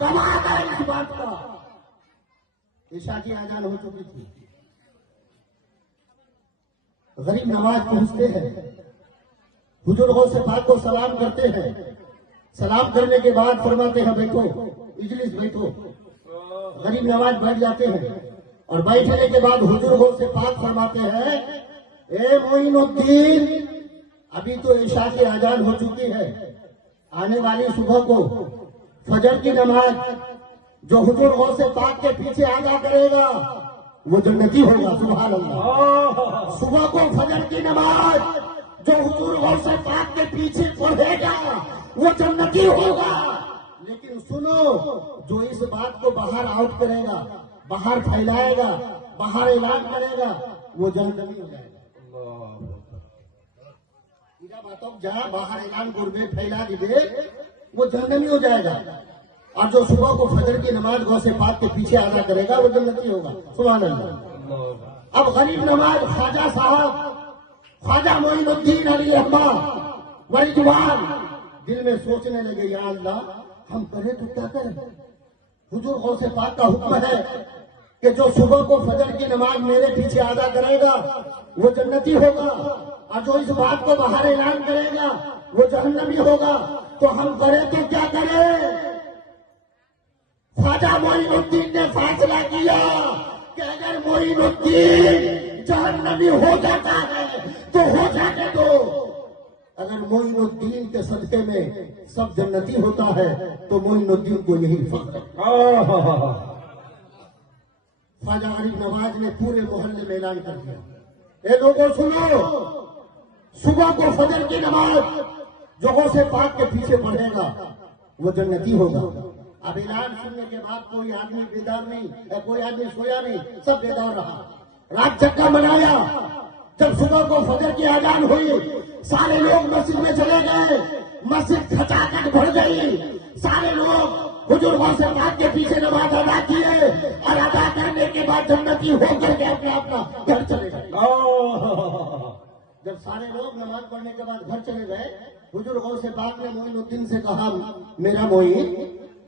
कमाल है इस बात का। ईशा की आजान हो चुकी थी, गरीब नमाज पहुंचते हैं, बुजुर्गों से पाक को सलाम करते हैं, सलाम करने के बाद फरमाते हैं बैठो, इजलिस बैठो। गरीब नवाज बैठ जाते हैं और बैठने के बाद बुजुर्गों से पाक फरमाते हैं, ए मोइनुद्दीन, अभी तो ईशा की आजान हो चुकी है, आने वाली सुबह को फजर की नमाज जो हुजूर से पाक के पीछे अदा करेगा वो जन्नती होगा। सुभान अल्लाह। सुबह को फजर की नमाज जो हुजूर से पाक के पीछे पढ़ेगा वो जन्नती होगा। लेकिन सुनो, जो इस बात को बाहर आउट करेगा, बाहर फैलाएगा, बाहर ऐलान करेगा वो जन्नती हो जाएगा। बातों जहां बाहर ऐलान करबे फैला दिबे वो जन्नती हो जाएगा, और जो सुबह को फजर की नमाज गौ से पाक के पीछे अदा करेगा वो जन्नती होगा। सुभान अल्लाह। अब गरीब नवाज ख्वाजा साहब, ख्वाजा मोइनुद्दीन अली अहमद वरिजवान दिल में सोचने लगे, या अल्लाह, हम करें तो क्या करें? हुजूर गौ से पाक का हुक्म है कि जो सुबह को फजर की नमाज मेरे पीछे अदा करेगा वो जन्नती होगा, और जो इस बात को बाहर ऐलान करेगा वो जहन्नमी होगा, तो हम करें तो क्या करें? ख्वाजा मोइनुद्दीन ने फैसला किया कि अगर मोइनुद्दीन जहन्नमी हो जाता है तो हो जाने दो, अगर मोइनुद्दीन के सदके में सब जन्नती होता है तो मोइनुद्दीन को यही फख्र। ख्वाजा गरीब नवाज ने पूरे मोहल्ले में ऐलान कर दिया, ए लोगों सुनो, सुबह को फजर की नमाज जो गौसे पाक के पीछे पढ़ेगा वो जन्नती होगा। अब ऐलान सुनने के बाद कोई आदमी बेदार नहीं, कोई आदमी सोया नहीं, सब बेदार रहा, रात जगह मनाया। जब सुबह को फजर की आजान हुई, सारे लोग मस्जिद में चले गए, मस्जिद खचाखच भर गई, सारे लोग बुजुर्गों से पाक के पीछे नमाज अदा किए, और अदा करने के बाद जन्नती होकर के अपना घर चले गए। जब सारे लोग नमाज पढ़ने के बाद घर चले गए, बुजुर्गों से पाक ने मोइनुद्दीन से कहा, मेरा मोइन,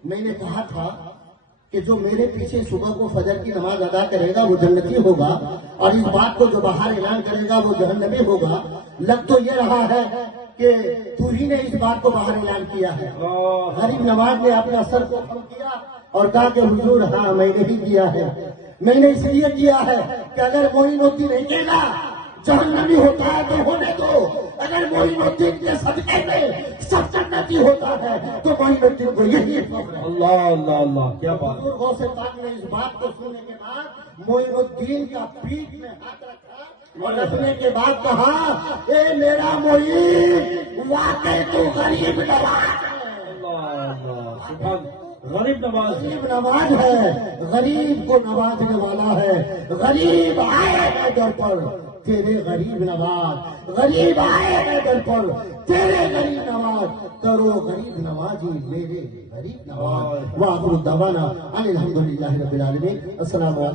मैंने कहा था कि जो मेरे पीछे सुबह को फजर की नमाज अदा करेगा वो जन्नती होगा, और इस बात को जो बाहर ऐलान करेगा वो जहन्नमी होगा। लग तो ये रहा है कि तू ही ने इस बात को बाहर ऐलान किया है। गरीब नवाज ने अपना सर को खम किया और कहा कि हुजूर, हाँ मैंने ही किया है, मैंने इसलिए किया है कि अगर मोइनुद्दीन अकेला जहन्नमी होता है तो होने दो, अगर मोइनुद्दीन के सदके में सब जन्नती होता है तो मोइनुद्दीन को यही। अल्लाह अल्लाह अल्लाह, क्या बात। बुजुर्गों से पाक ने इस बात को सुनने के बाद मोइनुद्दीन का पीठ में हाथ रखा और रखने के बाद कहा, ए मेरा मोइन, वाकई तू गरीब नवाज है। गरीब नवाज, गरीब नवाज है, गरीब को नवाजने वाला है। गरीब आए है दर पर तेरे गरीब नवाज, गरीब आए है दर पर तेरे गरीब नवाज, करो गरीब नवाजी मेरे गरीब नवाज। वाह दवाना अल्हम्दुलिल्लाह रब्बिल आलमीन। अस्सलाम वालेकुम।